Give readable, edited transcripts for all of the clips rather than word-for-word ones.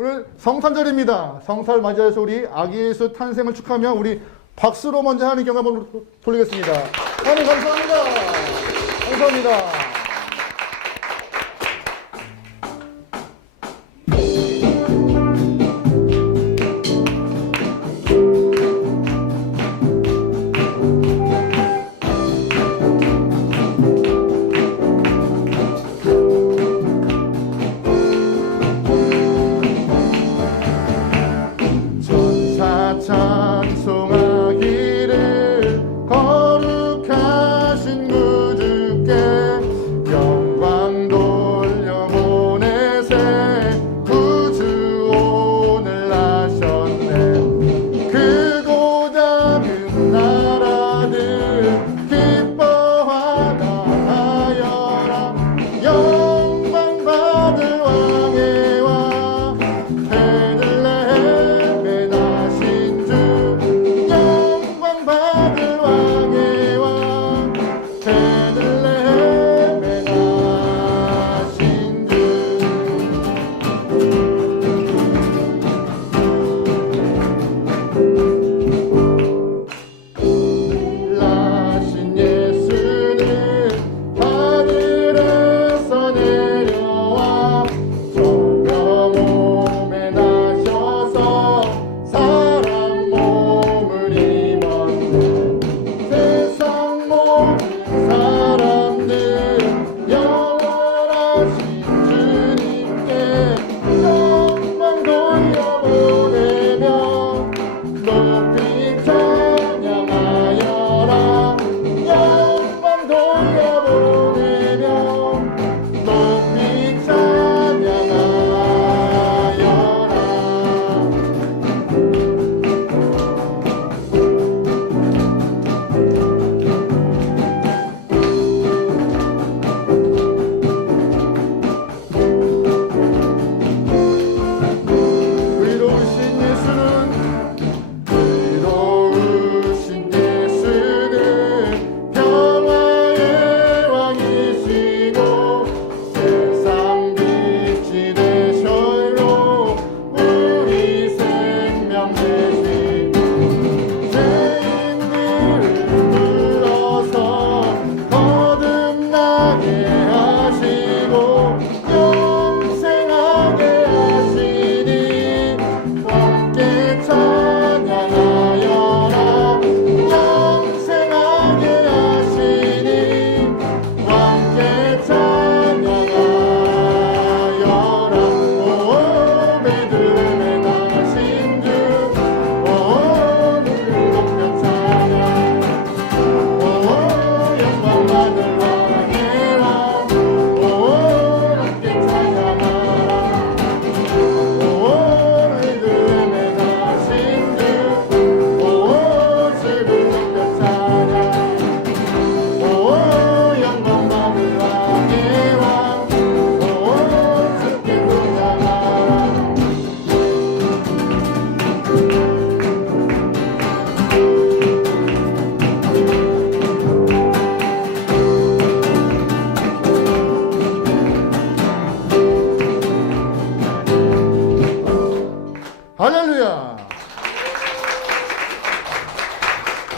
오늘 성탄절입니다. 성탄을 맞이해서 우리 아기 예수 탄생을 축하하며 우리 박수로 먼저 하나님께 영광을 돌리겠습니다. 하나님 감사합니다. 감사합니다. 찬송하기를 거룩하신 구주께 영광 돌려보내세. 구주 오늘 나셨네. 크고 작은 나라들 기뻐하라 하여라. 영광 받을 왕의 왕 베들레헴에 나신 주. 영광 받을 왕의 왕 베들레헴에 나신 주. 나신 예수는 하늘에서 내려와 성령 몸에 나셔서 사람 몸을 입었네. 세상 모든 사람들 영원하신 주님께 영광 돌려보내며 높이 찬양하여라. 영광 돌려보내며 높이 찬양하여라. 의로우신 예수는 평화의 왕이시고 세상 빛이 되셔요. 우리 생명 되신 죄인들을 불러서 거듭나게 하시고 영생하게 하시니 함께 찬양하여라. 영생하게 하시니 함께 찬양하여라. 오 베들레헴에 나신 주. 오늘 높여 찬양. 오 영광 받을 왕의 왕. 오 함께 찬양하라. 오 베들레헴에 나신 주. 오 주를 높여 찬양. 오 영광 받을 왕의 왕. 오 주께 찬양하라. 할렐루야.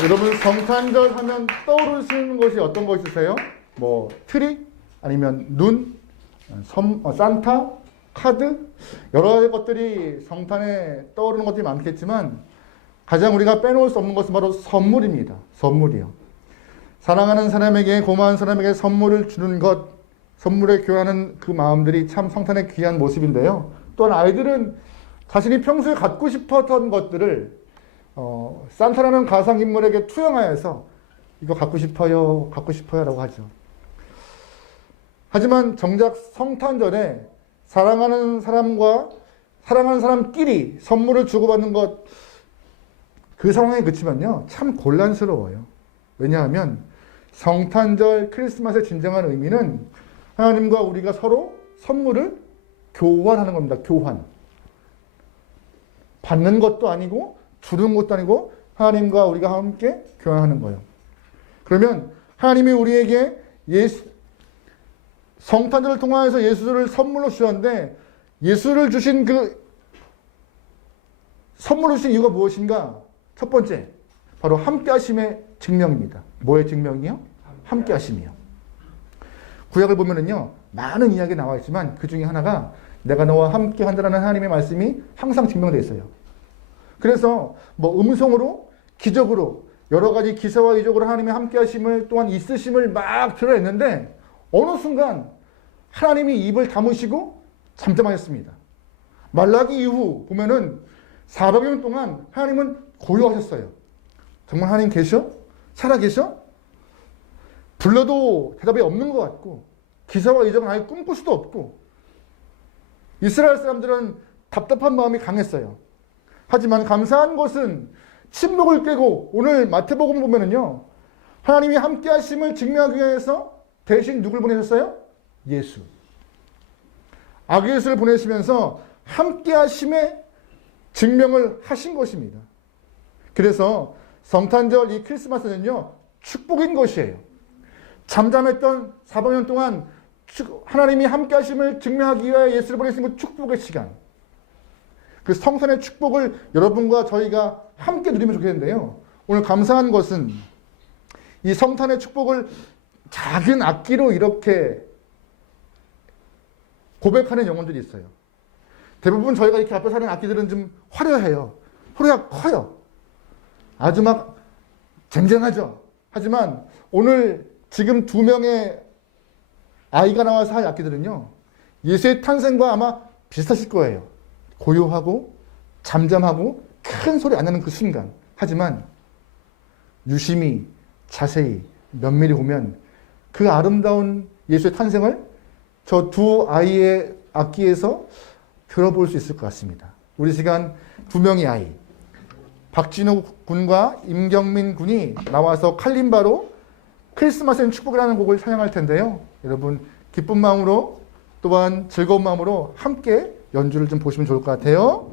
여러분 성탄절 하면 떠오르시는 것이 어떤 거 있으세요? 뭐 트리? 아니면 눈? 산타? 카드? 여러 가지 것들이 성탄에 떠오르는 것들이 많겠지만 가장 우리가 빼놓을 수 없는 것은 바로 선물입니다. 선물이요. 사랑하는 사람에게, 고마운 사람에게 선물을 주는 것, 선물에 교환하는 그 마음들이 참 성탄의 귀한 모습인데요. 또한 아이들은 자신이 평소에 갖고 싶었던 것들을 산타라는 가상인물에게 투영하여서 이거 갖고 싶어요, 갖고 싶어요 라고 하죠. 하지만 정작 성탄절에 사랑하는 사람과 사랑하는 사람끼리 선물을 주고받는 것, 그 상황에 그치면요 참 곤란스러워요. 왜냐하면 성탄절, 크리스마스의 진정한 의미는 하나님과 우리가 서로 선물을 교환하는 겁니다. 교환. 받는 것도 아니고 주는 것도 아니고 하나님과 우리가 함께 교환하는 거예요. 그러면 하나님이 우리에게 성탄절을 통하여서 예수를 선물로 주셨는데 예수를 주신 그 선물로 주신 이유가 무엇인가? 첫 번째, 바로 함께하심의 증명입니다. 뭐의 증명이요? 함께하심이요. 구약을 보면은요, 많은 이야기가 나와 있지만 그 중에 하나가 내가 너와 함께 한다라는 하나님의 말씀이 항상 증명되어 있어요. 그래서 뭐 음성으로, 기적으로, 여러 가지 기사와 이적으로 하나님의 함께하심을 또한 있으심을 막 드러냈는데 어느 순간 하나님이 입을 다무시고 잠잠하셨습니다. 말라기 이후 보면은 400년 동안 하나님은 고요하셨어요. 정말 하나님 계셔? 살아계셔? 불러도 대답이 없는 것 같고 기사와 이적은 아예 꿈꿀 수도 없고 이스라엘 사람들은 답답한 마음이 강했어요. 하지만 감사한 것은 침묵을 깨고 오늘 마태복음 보면은요, 하나님이 함께 하심을 증명하기 위해서 대신 누굴 보내셨어요? 예수. 아기 예수를 보내시면서 함께 하심의 증명을 하신 것입니다. 그래서 성탄절 이 크리스마스는요, 축복인 것이에요. 잠잠했던 400년 동안 하나님이 함께 하심을 증명하기 위해 예수를 보내신 그 축복의 시간. 그 성탄의 축복을 여러분과 저희가 함께 누리면 좋겠는데요. 오늘 감사한 것은 이 성탄의 축복을 작은 악기로 이렇게 고백하는 영혼들이 있어요. 대부분 저희가 이렇게 앞에 사는 악기들은 좀 화려해요. 소리가 커요. 아주 막 쟁쟁하죠. 하지만 오늘 지금 2명의 아이가 나와서 할 악기들은요, 예수의 탄생과 아마 비슷하실 거예요. 고요하고 잠잠하고 큰 소리 안 나는 그 순간. 하지만 유심히 자세히 면밀히 보면 그 아름다운 예수의 탄생을 저 2 아이의 악기에서 들어볼 수 있을 것 같습니다. 우리 시간 2명의 아이, 박진우 군과 임경민 군이 나와서 칼림바로 크리스마스는 축복이라는 곡을 찬양할 텐데요. 여러분 기쁜 마음으로 또한 즐거운 마음으로 함께 연주를 좀 보시면 좋을 것 같아요.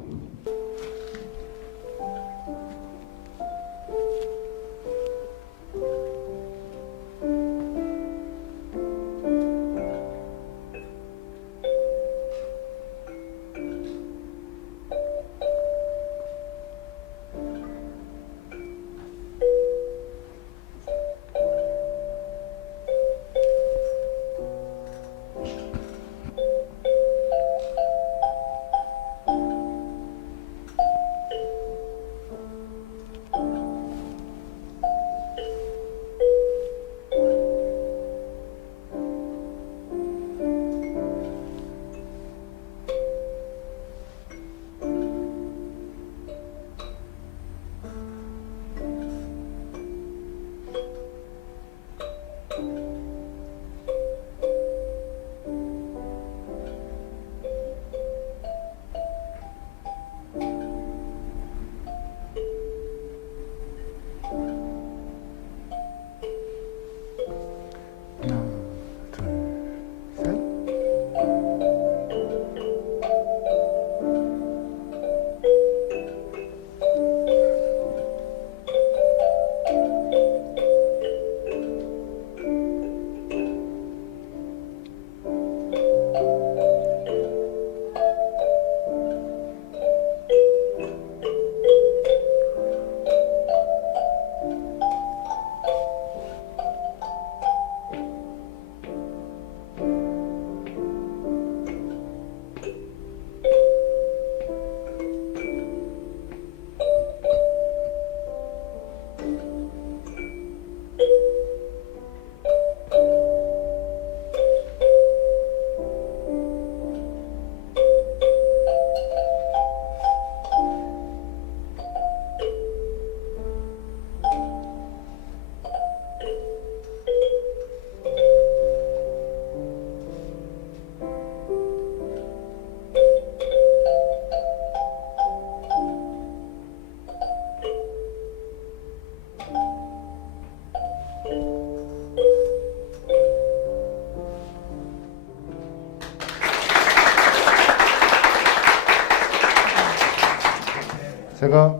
제가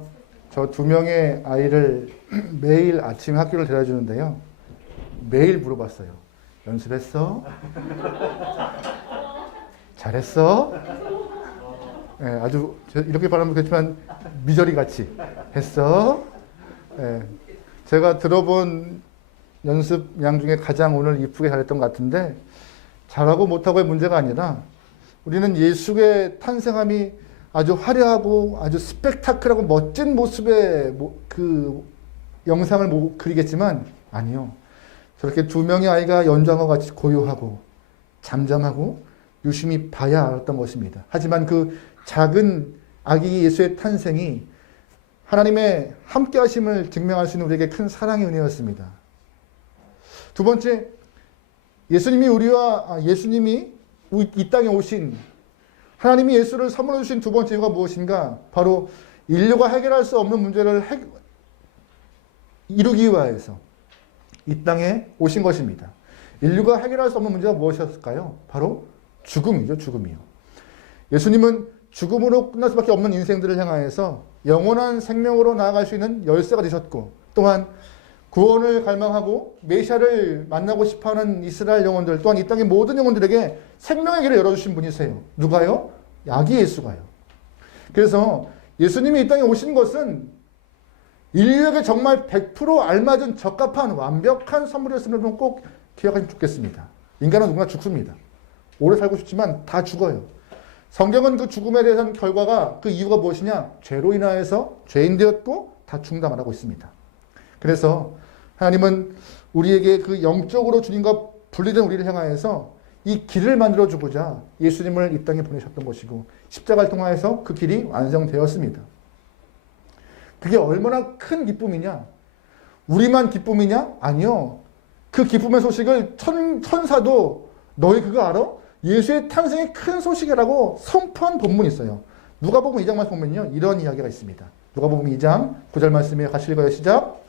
저 2명의 아이를 매일 아침 학교를 데려다 주는데요. 매일 물어봤어요. 연습했어? 잘했어? 아주 이렇게 말하면 그렇지만 미저리 같이 했어. 예, 제가 들어본 연습량 중에 가장 오늘 이쁘게 잘했던 것 같은데 잘하고 못하고의 문제가 아니라 우리는 예수의 탄생함이 아주 화려하고 아주 스펙타클하고 멋진 모습의 그 영상을 그리겠지만 아니요. 저렇게 두 명의 아이가 연장과 같이 고요하고 잠잠하고 유심히 봐야 알았던 것입니다. 하지만 그 작은 아기 예수의 탄생이 하나님의 함께하심을 증명할 수 있는 우리에게 큰 사랑의 은혜였습니다. 두 번째, 예수님이 이 땅에 오신 하나님이 예수를 선물해 주신 두 번째 이유가 무엇인가? 바로 인류가 해결할 수 없는 문제를 이루기 위하여서 이 땅에 오신 것입니다. 인류가 해결할 수 없는 문제가 무엇이었을까요? 바로 죽음이죠. 죽음이요. 예수님은 죽음으로 끝날 수밖에 없는 인생들을 향하여서 영원한 생명으로 나아갈 수 있는 열쇠가 되셨고 또한 구원을 갈망하고 메시아를 만나고 싶어하는 이스라엘 영혼들 또한 이 땅의 모든 영혼들에게 생명의 길을 열어주신 분이세요. 누가요? 아기 예수가요. 그래서 예수님이 이 땅에 오신 것은 인류에게 정말 100% 알맞은 적합한 완벽한 선물이었음을 꼭 기억하시면 좋겠습니다. 인간은 누구나 죽습니다. 오래 살고 싶지만 다 죽어요. 성경은 그 죽음에 대한 결과가 그 이유가 무엇이냐? 죄로 인하여서 죄인 되었고 다 죽는다 말하고 있습니다. 그래서 하나님은 우리에게 그 영적으로 주님과 분리된 우리를 향하여서 이 길을 만들어 주고자 예수님을 이 땅에 보내셨던 것이고 십자가를 통하여서 그 길이 완성되었습니다. 그게 얼마나 큰 기쁨이냐? 우리만 기쁨이냐? 아니요. 그 기쁨의 소식을 천사도 너희 그거 알아? 예수의 탄생이 큰 소식이라고 선포한 본문이 있어요. 누가복음 2장 말씀 보면요. 이런 이야기가 있습니다. 누가복음 2장 9절 말씀에 같이 읽어요. 시작.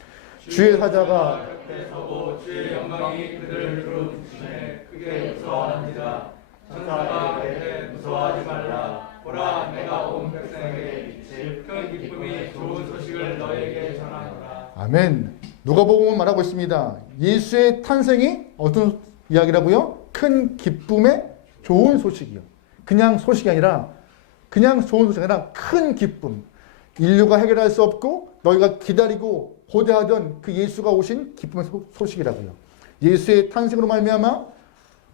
주의 사자가 곁에 서고 주의 영광이 그들을 두루뭉치매 크게 무서워하니라. 천사가 이르되 무서워하지 말라. 보라 내가 온 백성에게 미칠 큰 기쁨이 좋은 소식을 너에게 전하노라. 아멘. 누가복음은 말하고 있습니다. 예수의 탄생이 어떤 이야기라고요? 큰 기쁨의 좋은 소식이요. 그냥 소식이 아니라 그냥 좋은 소식이 아니라 큰 기쁨. 인류가 해결할 수 없고 너희가 기다리고 고대하던 그 예수가 오신 기쁨의 소식이라고요. 예수의 탄생으로 말미암아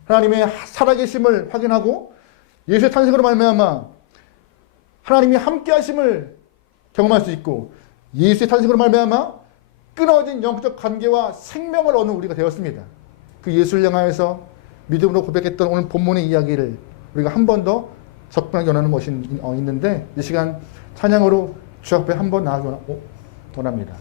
하나님의 살아계심을 확인하고 예수의 탄생으로 말미암아 하나님이 함께하심을 경험할 수 있고 예수의 탄생으로 말미암아 끊어진 영적 관계와 생명을 얻는 우리가 되었습니다. 그 예수를 향하여서 믿음으로 고백했던 오늘 본문의 이야기를 우리가 한 번 더 적당하게 전하는 것이 있는데 이 시간 찬양으로 주 앞에 한 번 나아가 원합니다.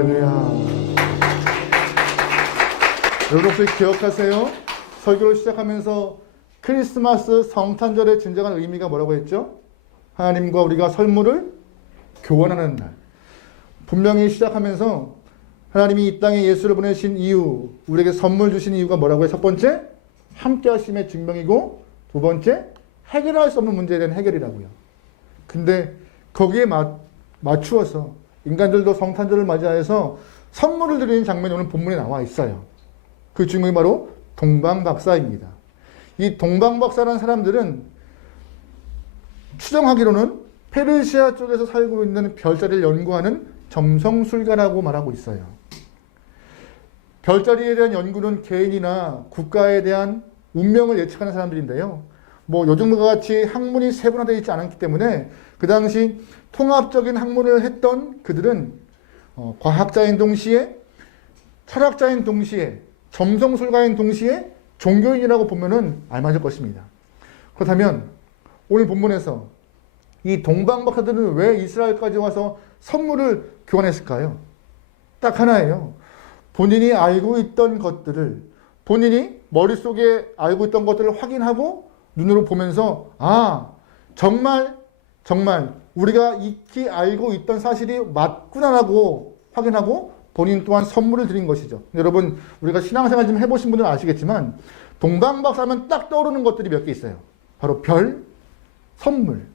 할렐루야. 여러분 혹시 기억하세요? 설교를 시작하면서 크리스마스 성탄절의 진정한 의미가 뭐라고 했죠? 하나님과 우리가 선물을 교환하는 날. 분명히 시작하면서 하나님이 이 땅에 예수를 보내신 이유, 우리에게 선물 주신 이유가 뭐라고 해요? 첫 번째, 함께 하심의 증명이고, 두 번째, 해결할 수 없는 문제에 대한 해결이라고요. 근데 거기에 맞추어서 인간들도 성탄절을 맞이해서 선물을 드리는 장면이 오늘 본문에 나와 있어요. 그 주인공이 바로 동방박사입니다. 이 동방박사라는 사람들은 추정하기로는 페르시아 쪽에서 살고 있는 별자리를 연구하는 점성술가라고 말하고 있어요. 별자리에 대한 연구는 개인이나 국가에 대한 운명을 예측하는 사람들인데요. 뭐 요즘과 같이 학문이 세분화되어 있지 않았기 때문에 그 당시 통합적인 학문을 했던 그들은 과학자인 동시에 철학자인 동시에 점성술가인 동시에 종교인이라고 보면은 알맞을 것입니다. 그렇다면 오늘 본문에서 이 동방박사들은 왜 이스라엘까지 와서 선물을 교환했을까요? 딱 하나예요. 본인이 알고 있던 것들을, 본인이 머릿속에 알고 있던 것들을 확인하고 눈으로 보면서 정말 우리가 익히 알고 있던 사실이 맞구나라고 확인하고 본인 또한 선물을 드린 것이죠. 여러분, 우리가 신앙생활 좀 해보신 분들은 아시겠지만 동방박사하면 딱 떠오르는 것들이 몇 개 있어요. 바로 별, 선물.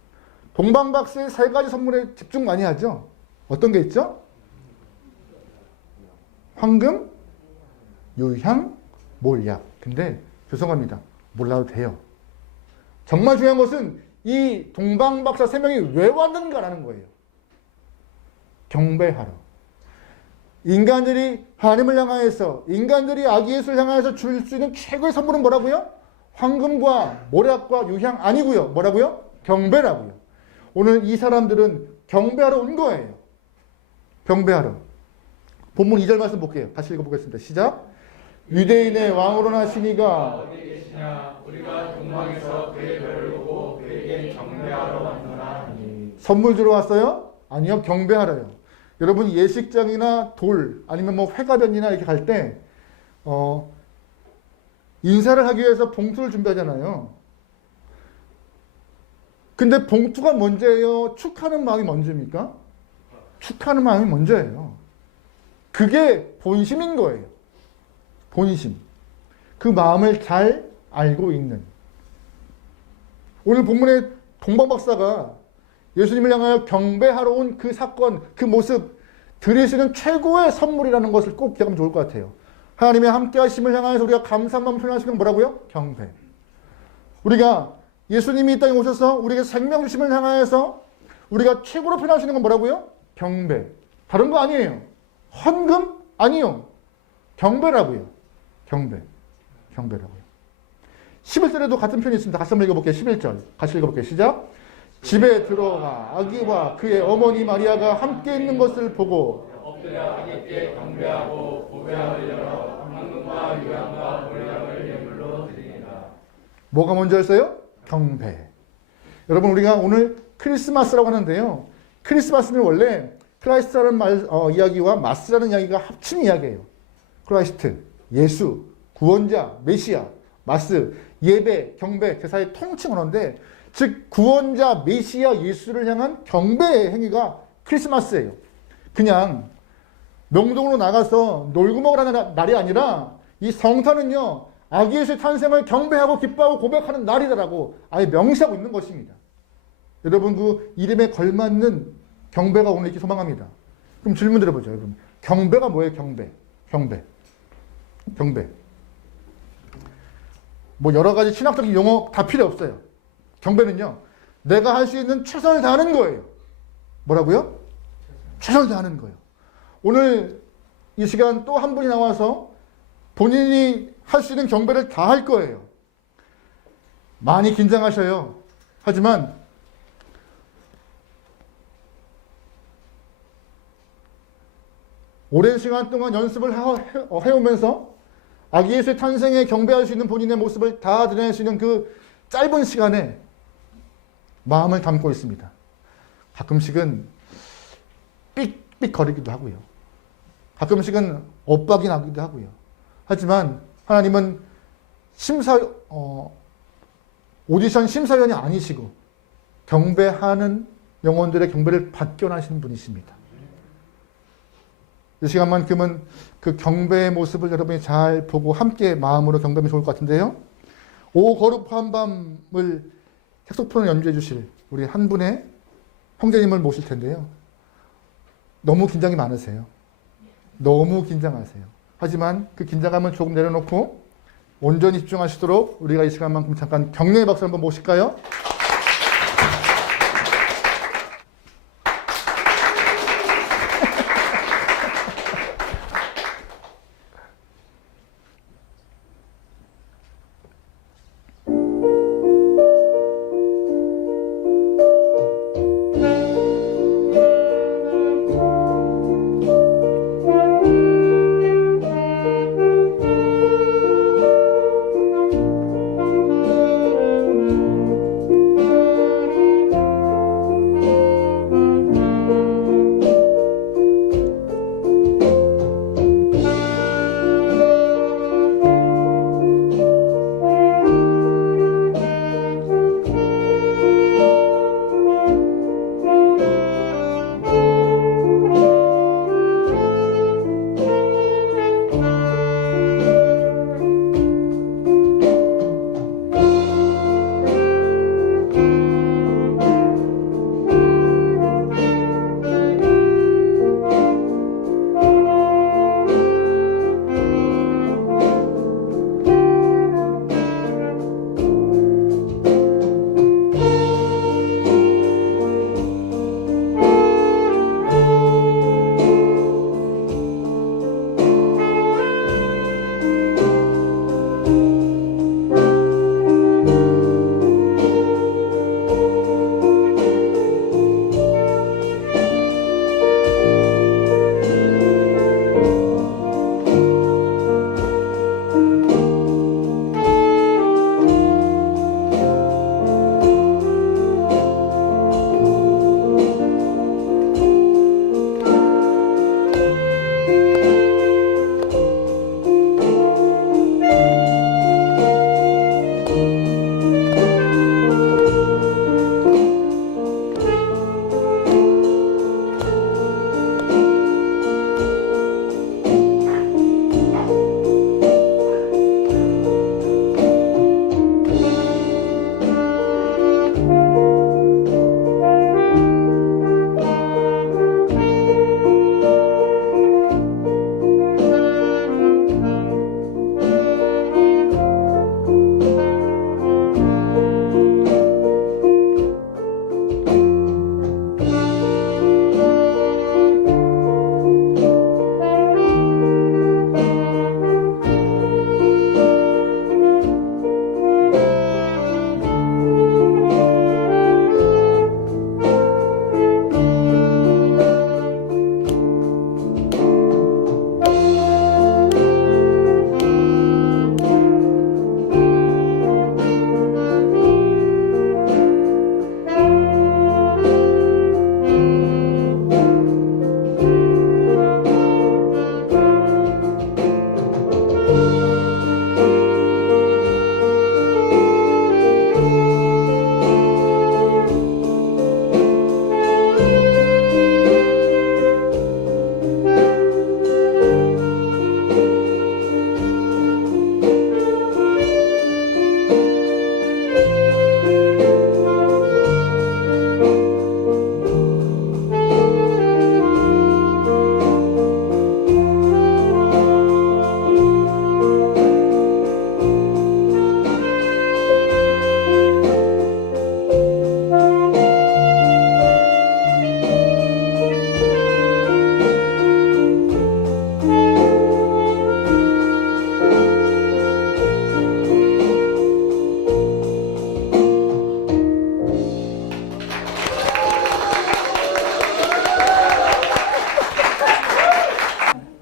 동방박사의 세 가지 선물에 집중 많이 하죠. 어떤 게 있죠? 황금, 유향, 몰약. 근데 죄송합니다. 몰라도 돼요. 정말 중요한 것은 이 동방박사 세 명이 왜 왔는가라는 거예요. 경배하러. 인간들이 하나님을 향하여서, 인간들이 아기 예수를 향하여서 줄 수 있는 최고의 선물은 뭐라고요? 황금과 몰약과 유향 아니고요. 뭐라고요? 경배라고요. 오늘 이 사람들은 경배하러 온 거예요. 경배하러. 본문 2절 말씀 볼게요. 다시 읽어보겠습니다. 시작. 유대인의 왕으로 나시니가 어디 계시냐? 우리가 동방에서 그의 별을 보고 그에게 경배하러 왔노라. 선물 주러 왔어요? 아니요, 경배하러요. 여러분 예식장이나 돌 아니면 뭐 회가변이나 이렇게 갈 때 인사를 하기 위해서 봉투를 준비하잖아요. 근데 봉투가 먼저예요? 축하하는 마음이 먼저입니까? 축하하는 마음이 먼저예요. 그게 본심인 거예요. 본심. 그 마음을 잘 알고 있는. 오늘 본문의 동방박사가 예수님을 향하여 경배하러 온 그 사건, 그 모습, 드리시는 최고의 선물이라는 것을 꼭 기억하면 좋을 것 같아요. 하나님의 함께 하심을 향하여서 우리가 감사한 마음 표현하시는 건 뭐라고요? 경배. 우리가 예수님이 이 땅에 오셔서 우리에게 생명 주심을 향하여서 우리가 최고로 표현하시는 건 뭐라고요? 경배. 다른 거 아니에요. 헌금? 아니요. 경배라고요. 경배. 경배라고요. 11절에도 같은 표현이 있습니다. 같이 한번 읽어볼게요. 11절. 같이 읽어볼게요. 시작. 집에 들어가 아기와 그의 어머니 마리아가 함께 있는 것을 보고 엎드려 아기께 경배하고 보배함을 열어 황금과 유향과 몰약을 예물로 드리니라. 뭐가 먼저였어요? 경배. 여러분 우리가 오늘 크리스마스라고 하는데요. 크리스마스는 원래 크라이스트라는 이야기와 마스라는 이야기가 합친 이야기예요. 크라이스트, 예수, 구원자, 메시아, 마스, 예배, 경배, 제사의 통칭 언어인데 즉 구원자, 메시아, 예수를 향한 경배의 행위가 크리스마스예요. 그냥 명동으로 나가서 놀고 먹으라는 날이 아니라 이 성탄은요. 아기 예수의 탄생을 경배하고 기뻐하고 고백하는 날이다라고 아예 명시하고 있는 것입니다. 여러분 그 이름에 걸맞는 경배가 오늘 있기 소망합니다. 그럼 질문 드려보죠. 여러분 경배가 뭐예요? 경배. 뭐 여러 가지 신학적인 용어 다 필요 없어요. 경배는요. 내가 할 수 있는 최선을 다하는 거예요. 뭐라고요? 최선을 다하는 거예요. 오늘 이 시간 또 한 분이 나와서 본인이 할 수 있는 경배를 다 할 거예요. 많이 긴장하셔요. 하지만 오랜 시간 동안 연습을 해오면서 아기 예수의 탄생에 경배할 수 있는 본인의 모습을 다 드러낼 수 있는 그 짧은 시간에 마음을 담고 있습니다. 가끔씩은 삑삑거리기도 하고요. 가끔씩은 엇박이 나기도 하고요. 하지만 하나님은 오디션 심사위원이 아니시고 경배하는 영혼들의 경배를 받겨나신 분이십니다. 이 시간만큼은 그 경배의 모습을 여러분이 잘 보고 함께 마음으로 경배하면 좋을 것 같은데요. 오 거룩한 밤을 색소폰을 연주해 주실 우리 한 분의 형제님을 모실 텐데요. 너무 긴장이 많으세요. 너무 긴장하세요. 하지만 그 긴장감을 조금 내려놓고 온전히 집중하시도록 우리가 이 시간만큼 잠깐 격려의 박수 한번 모실까요?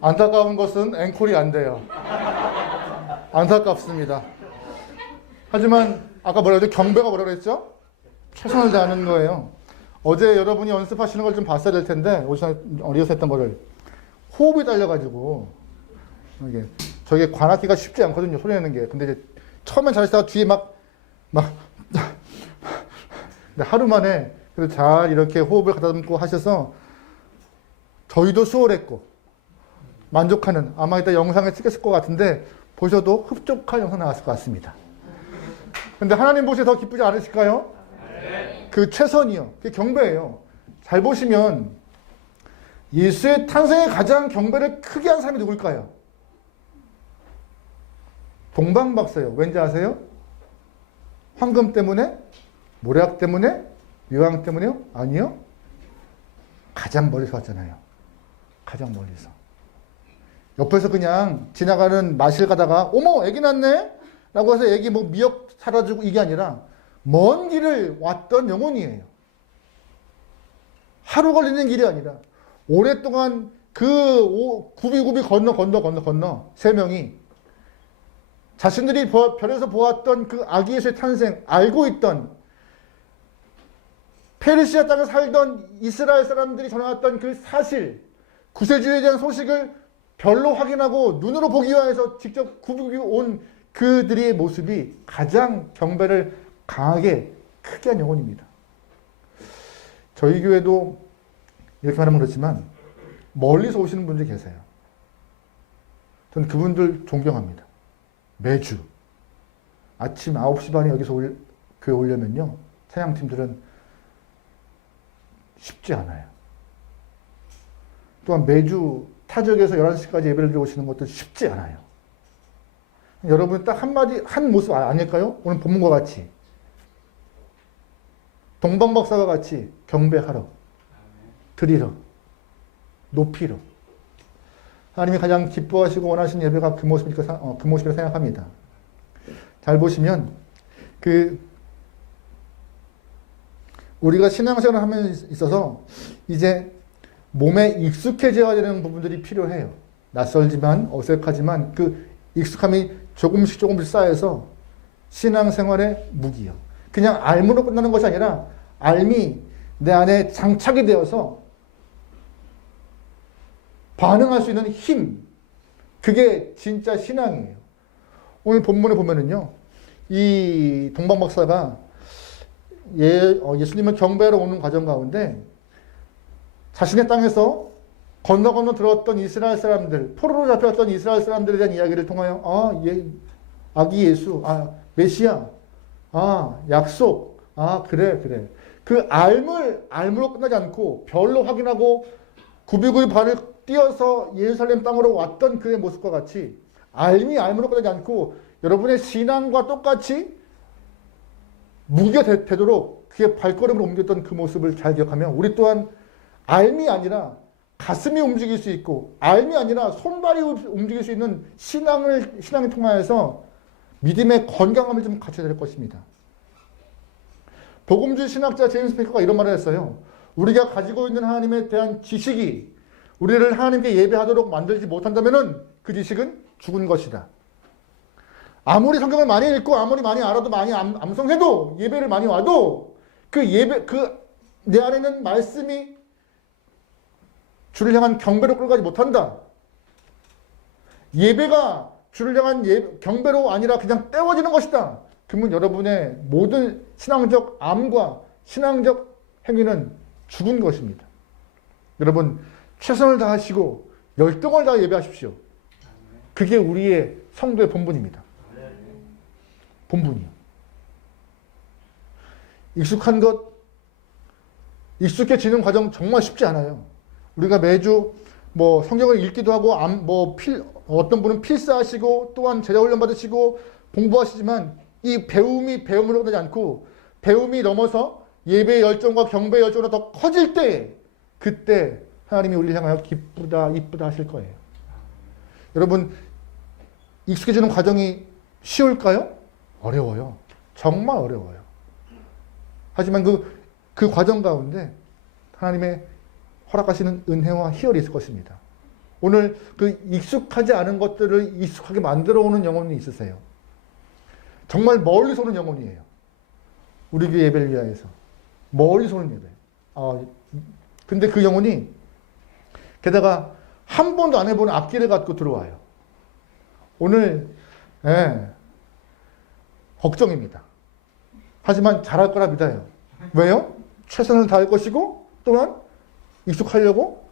안타까운 것은 앵콜이 안 돼요. 안타깝습니다. 하지만 아까 뭐라 그랬죠? 경배가 뭐라 그랬죠? 최선을 다하는 거예요. 어제 여러분이 연습하시는 걸 좀 봤어야 될 텐데 리허설 했던 거를 호흡이 딸려가지고 이게 저게 관악기가 쉽지 않거든요. 소리 내는 게. 근데 이제 처음엔 잘하시다가 뒤에 막 근데 하루 만에 그래도 잘 이렇게 호흡을 가다듬고 하셔서 저희도 수월했고 만족하는, 아마 이따 영상에 찍혔을 것 같은데 보셔도 흡족한 영상 나왔을 것 같습니다. 근데 하나님 보시에 더 기쁘지 않으실까요? 그 최선이요. 그게 경배예요. 잘 보시면 예수의 탄생에 가장 경배를 크게 한 사람이 누굴까요? 동방박사요. 왠지 아세요? 황금 때문에? 모략 때문에? 유황 때문에요? 아니요. 가장 멀리서 왔잖아요. 가장 멀리서. 옆에서 그냥 지나가는 마실 가다가 어머 애기 낳네? 라고 해서 애기 뭐 미역 사다주고 이게 아니라 먼 길을 왔던 영혼이에요. 하루 걸리는 길이 아니라 오랫동안 그 굽이굽이 건너 세 명이 자신들이 별에서 보았던 그 아기 예수의 탄생, 알고 있던 페르시아 땅에 살던 이스라엘 사람들이 전해왔던 그 사실, 구세주에 대한 소식을 별로 확인하고 눈으로 보기 위해서 직접 굽이굽이 온 그들의 모습이 가장 경배를 강하게 크게 한 영혼입니다. 저희 교회도 이렇게 말하면 그렇지만 멀리서 오시는 분들이 계세요. 저는 그분들 존경합니다. 매주 아침 9시 반에 여기서 교회 오려면요, 찬양팀들은 쉽지 않아요. 또한 매주 타지역에서 11시까지 예배를 드리시는 것도 쉽지 않아요. 여러분 딱 한마디, 한 모습 아닐까요? 오늘 본문과 같이 동방박사와 같이 경배하러, 드리러, 높이러 하나님이 가장 기뻐하시고 원하시는 예배가 그 모습이라 생각합니다. 잘 보시면 우리가 신앙생활을 하면서 있어서 이제 몸에 익숙해져야 되는 부분들이 필요해요. 낯설지만 어색하지만 그 익숙함이 조금씩 쌓여서 신앙생활의 무기요. 그냥 알므로 끝나는 것이 아니라 알미 내 안에 장착이 되어서 반응할 수 있는 힘, 그게 진짜 신앙이에요. 오늘 본문에 보면은요, 이 동방박사가 예수님을 경배하러 오는 과정 가운데 자신의 땅에서 건너 들어왔던 이스라엘 사람들, 포로로 잡혀왔던 이스라엘 사람들에 대한 이야기를 통하여 아기 예수, 메시아, 약속, 그래. 그 알므로 끝나지 않고 별로 확인하고 굽이굽이 발을 띄어서 예루살렘 땅으로 왔던 그의 모습과 같이 알므로 끝나지 않고 여러분의 신앙과 똑같이 무기가 되도록 그의 발걸음을 옮겼던 그 모습을 잘 기억하면 우리 또한 알미 아니라 가슴이 움직일 수 있고 알미 아니라 손발이 움직일 수 있는 신앙을 통하여서 믿음의 건강함을 좀 갖춰야 될 것입니다. 복음주의 신학자 제임스 페이커가 이런 말을 했어요. 우리가 가지고 있는 하나님에 대한 지식이 우리를 하나님께 예배하도록 만들지 못한다면 그 지식은 죽은 것이다. 아무리 성경을 많이 읽고 아무리 많이 알아도 많이 암송해도 예배를 많이 와도 내 안에 있는 말씀이 주를 향한 경배로 끌어가지 못한다. 예배가 주를 향한 경배로 아니라 그냥 때워지는 것이다. 그러면 여러분의 모든 신앙적 암과 신앙적 행위는 죽은 것입니다. 여러분 최선을 다하시고 열정을 다해 예배하십시오. 그게 우리의 성도의 본분입니다. 본분이요. 익숙한 것, 익숙해지는 과정 정말 쉽지 않아요. 우리가 매주 성경을 읽기도 하고 어떤 분은 필사하시고 또한 제자훈련 받으시고 공부하시지만 이 배움으로 끝나지 않고 배움이 넘어서 예배의 열정과 경배의 열정으로 더 커질 때 그때 하나님이 우리를 향하여 기쁘다 이쁘다 하실 거예요. 여러분 익숙해지는 과정이 쉬울까요? 어려워요. 정말 어려워요. 하지만 그 과정 가운데 하나님의 허락하시는 은혜와 희열이 있을 것입니다. 오늘 그 익숙하지 않은 것들을 익숙하게 만들어 오는 영혼이 있으세요. 정말 멀리서 오는 영혼이에요. 우리 교회 예배를 위하여서. 멀리서 오는 예배. 근데 그 영혼이 게다가 한 번도 안 해본 악기를 갖고 들어와요. 오늘 걱정입니다. 하지만 잘할 거라 믿어요. 왜요? 최선을 다할 것이고 또한 익숙하려고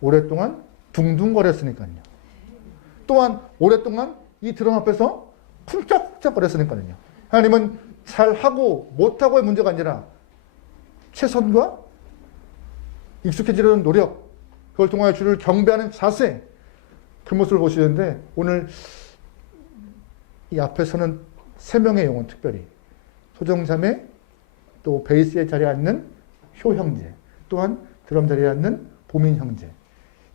오랫동안 둥둥거렸으니까요. 또한 오랫동안 이 드럼 앞에서 쿵짝쿵짝거렸으니까요. 하나님은 잘하고 못하고의 문제가 아니라 최선과 익숙해지려는 노력, 그걸 통하여 주를 경배하는 자세, 그 모습을 보시는데 오늘 이 앞에서는 세 명의 영혼, 특별히 소정자매, 또 베이스의 자리에 앉는 효 형제, 또한 드럼 자리에 앉는 보민 형제,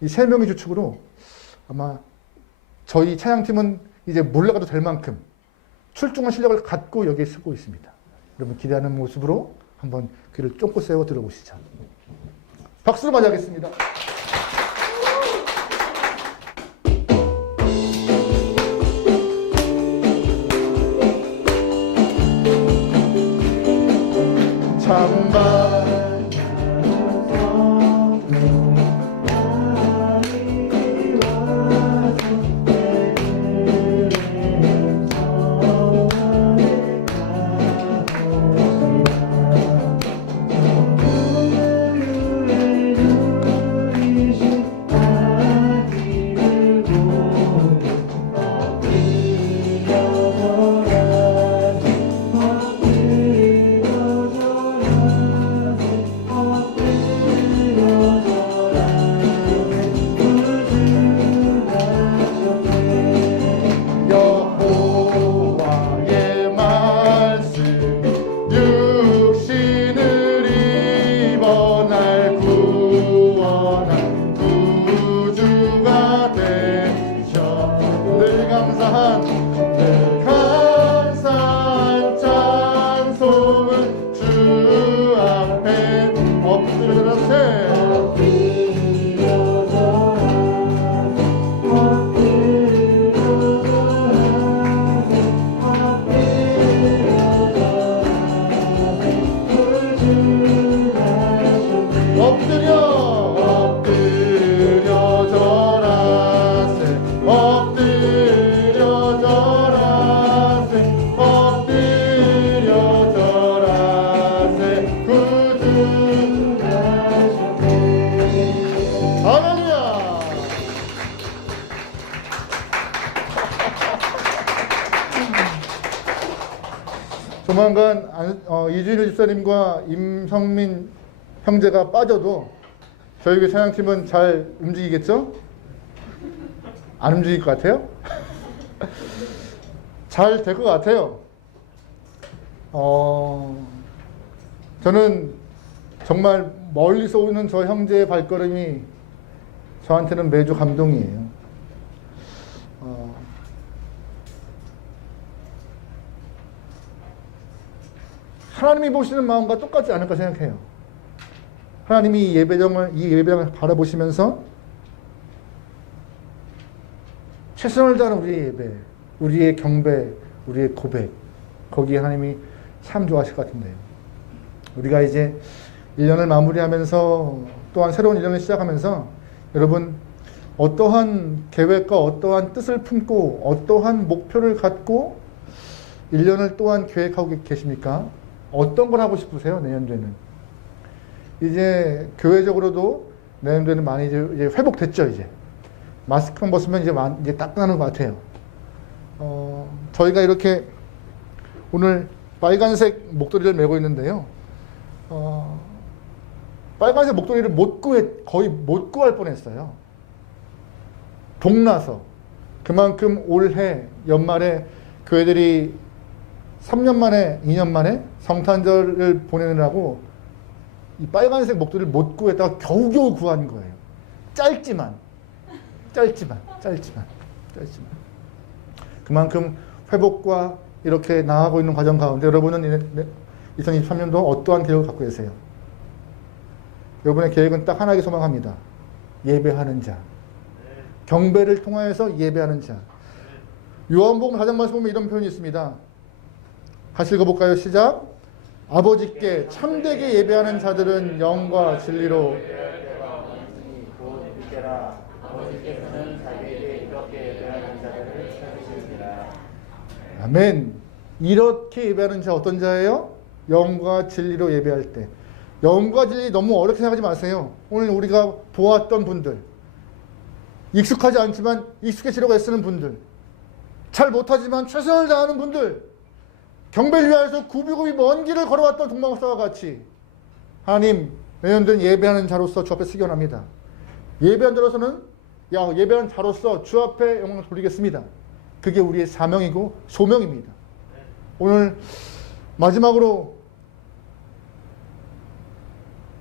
이 세 명의 주축으로 아마 저희 찬양팀은 이제 물러가도 될 만큼 출중한 실력을 갖고 여기에 쓰고 있습니다. 여러분 기대하는 모습으로 한번 귀를 쫑긋 세워 들어보시죠. 박수로 맞이하겠습니다. 참바 조만간 이준일 집사님과 임성민 형제가 빠져도 저희 교회 찬양팀은 잘 움직이겠죠? 안 움직일 것 같아요? 잘 될 것 같아요. 저는 정말 멀리서 오는 저 형제의 발걸음이 저한테는 매주 감동이에요. 하나님이 보시는 마음과 똑같지 않을까 생각해요. 하나님이 이 예배당을 바라보시면서 최선을 다하는 우리의 예배, 우리의 경배, 우리의 고백, 거기에 하나님이 참 좋아하실 것 같은데요. 우리가 이제 1년을 마무리하면서 또한 새로운 1년을 시작하면서 여러분 어떠한 계획과 어떠한 뜻을 품고 어떠한 목표를 갖고 1년을 또한 계획하고 계십니까? 어떤 걸 하고 싶으세요? 내년도에는 이제 교회적으로도 내년도에는 많이 이제 회복됐죠. 이제 마스크만 벗으면 이제 딱 나는 것 같아요. 저희가 이렇게 오늘 빨간색 목도리를 메고 있는데요. 빨간색 목도리를 거의 못 구할 뻔했어요. 동나서 그만큼 올해 연말에 교회들이 3년 만에 2년 만에 성탄절을 보내느라고 이 빨간색 목도리를 못 구했다가 겨우겨우 구한 거예요. 짧지만 그만큼 회복과 이렇게 나아가고 있는 과정 가운데 여러분은 2023년도 어떠한 계획을 갖고 계세요? 여러분의 계획은 딱 하나의 소망합니다. 예배하는 자, 경배를 통하여서 예배하는 자. 요한복음 4장 말씀 보면 이런 표현이 있습니다. 같이 읽어볼까요? 시작. 아버지께 참되게 예배하는 자들은 영과 진리로 아멘. 이렇게 예배하는 자 어떤 자예요? 영과 진리로 예배할 때. 영과 진리 너무 어렵게 생각하지 마세요. 오늘 우리가 보았던 분들, 익숙하지 않지만 익숙해지려고 애쓰는 분들, 잘 못하지만 최선을 다하는 분들, 경배를 위하여서 굽이굽이 먼 길을 걸어왔던 동방박사와 같이 하나님 매년된 예배하는 자로서 주 앞에 쓰기원합니다. 예배한 자로서는 예배하는 자로서 주 앞에 영광을 돌리겠습니다. 그게 우리의 사명이고 소명입니다. 오늘 마지막으로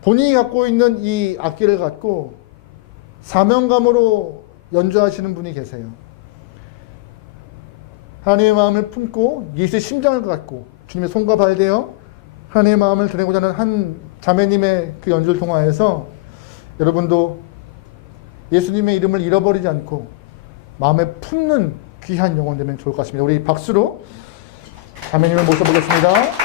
본인이 갖고 있는 이 악기를 갖고 사명감으로 연주하시는 분이 계세요. 하나님의 마음을 품고 예수의 심장을 갖고 주님의 손과 발대어 하나님의 마음을 드리고자 하는 한 자매님의 그 연주를 통하여서 여러분도 예수님의 이름을 잃어버리지 않고 마음에 품는 귀한 영혼 되면 좋을 것 같습니다. 우리 박수로 자매님을 모셔보겠습니다.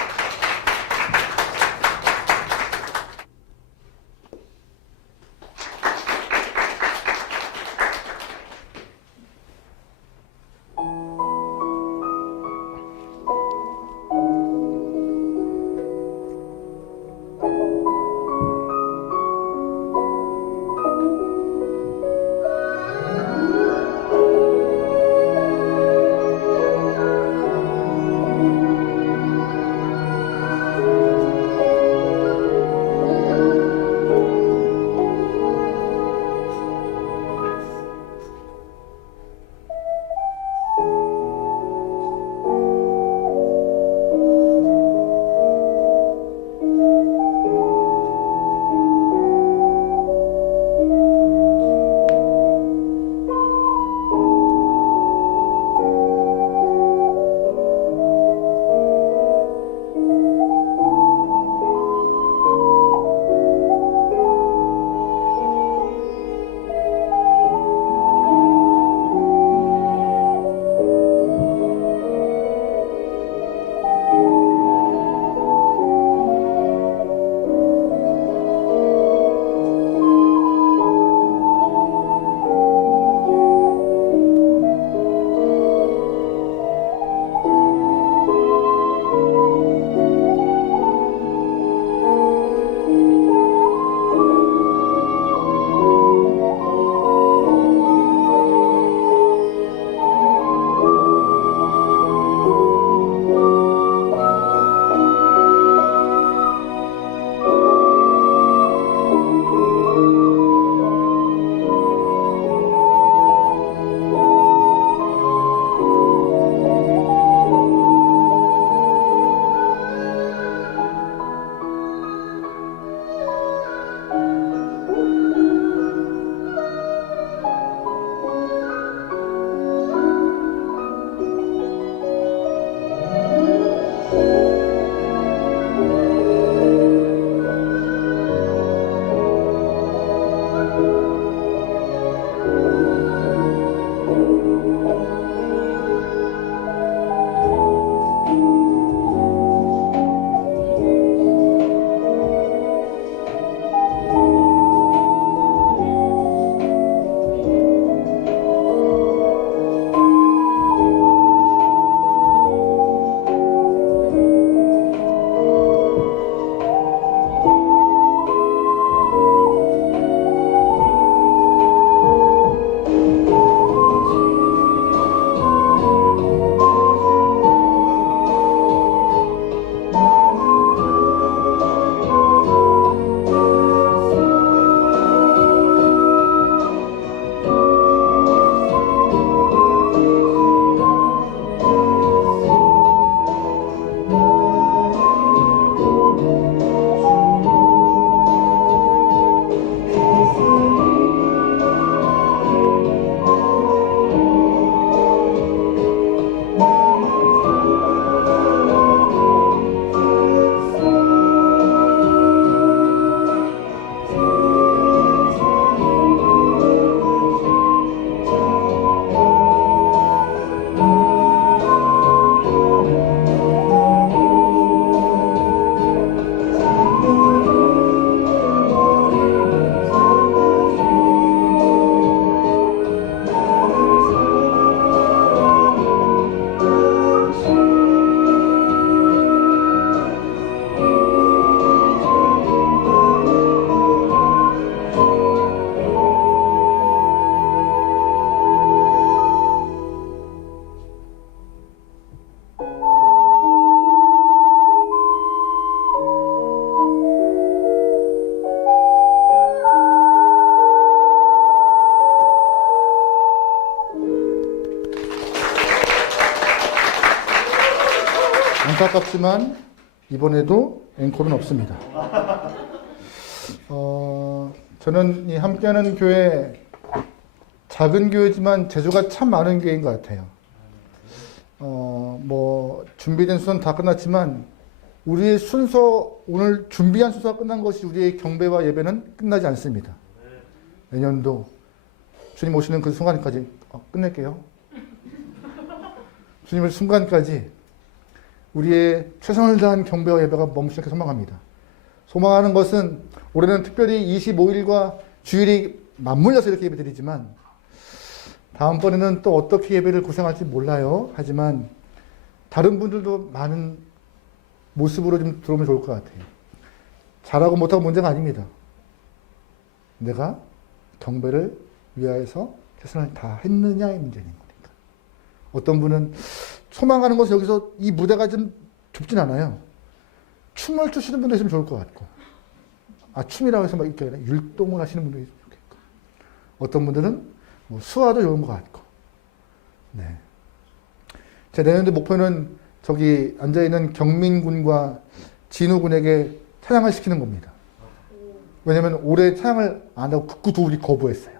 안타깝지만 이번에도 앵콜은 없습니다. 저는 이 함께하는 교회 작은 교회지만 재주가 참 많은 교회인 것 같아요. 뭐 준비된 순서는 다 끝났지만 우리의 순서 오늘 준비한 순서가 끝난 것이 우리의 경배와 예배는 끝나지 않습니다. 내년도 주님 오시는 그 순간까지 끝낼게요. 주님의 순간까지 우리의 최선을 다한 경배와 예배가 멈추게 소망합니다. 소망하는 것은 올해는 특별히 25일과 주일이 맞물려서 이렇게 예배드리지만 다음번에는 또 어떻게 예배를 구성할지 몰라요. 하지만 다른 분들도 많은 모습으로 좀 들어오면 좋을 것 같아요. 잘하고 못하고 문제가 아닙니다. 내가 경배를 위하여서 최선을 다했느냐의 문제인 거니까. 어떤 분은 소망하는 것은 여기서 이 무대가 좀 좁진 않아요. 춤을 추시는 분도 있으면 좋을 것 같고, 춤이라고 해서 막 이렇게 아니라 율동을 하시는 분도 있으면 좋겠고, 어떤 분들은 뭐 수화도 좋은 것 같고, 네. 제 내년도 목표는 저기 앉아있는 경민군과 진우군에게 찬양을 시키는 겁니다. 왜냐면 올해 찬양을 안 하고 극구 둘이 거부했어요.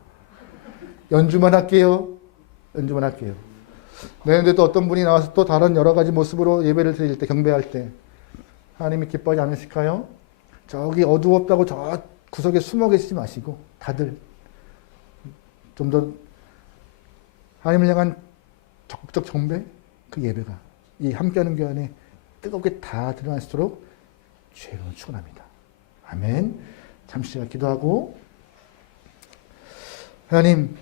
연주만 할게요. 연주만 할게요. 내년에 또 어떤 분이 나와서 또 다른 여러 가지 모습으로 예배를 드릴 때, 경배할 때 하나님이 기뻐하지 않으실까요? 저기 어두웠다고 저 구석에 숨어 계시지 마시고 다들 좀 더 하나님을 향한 적극적 경배, 그 예배가 이 함께하는 교회 안에 뜨겁게 다 드러날 수 있도록 주의 이름으로 축원합니다. 아멘. 잠시 제가 기도하고, 하나님,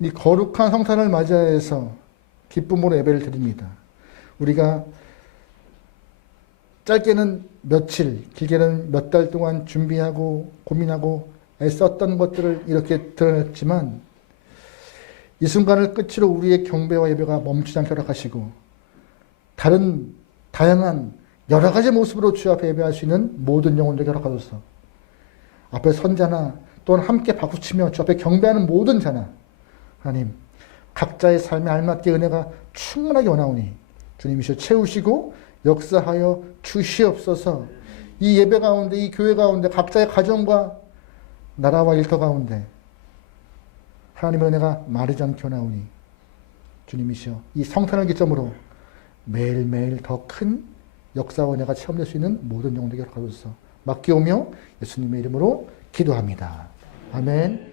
이 거룩한 성탄을 맞이해서 기쁨으로 예배를 드립니다. 우리가 짧게는 며칠, 길게는 몇 달 동안 준비하고 고민하고 애썼던 것들을 이렇게 드러냈지만 이 순간을 끝으로 우리의 경배와 예배가 멈추지 않게 허락하시고 다른 다양한 여러 가지 모습으로 주 앞에 예배할 수 있는 모든 영혼들에게 허락하소서. 앞에 선자나 또는 함께 박수치며 주 앞에 경배하는 모든 자나 하나님 각자의 삶에 알맞게 은혜가 충만하게 원하오니 주님이시여 채우시고 역사하여 주시옵소서. 이 예배 가운데, 이 교회 가운데, 각자의 가정과 나라와 일터 가운데 하나님의 은혜가 마르지 않게 원하오니 주님이시여 이 성탄을 기점으로 매일매일 더 큰 역사와 은혜가 체험될 수 있는 모든 영혼들에게 허락하소서. 맡기오며 예수님의 이름으로 기도합니다. 아멘.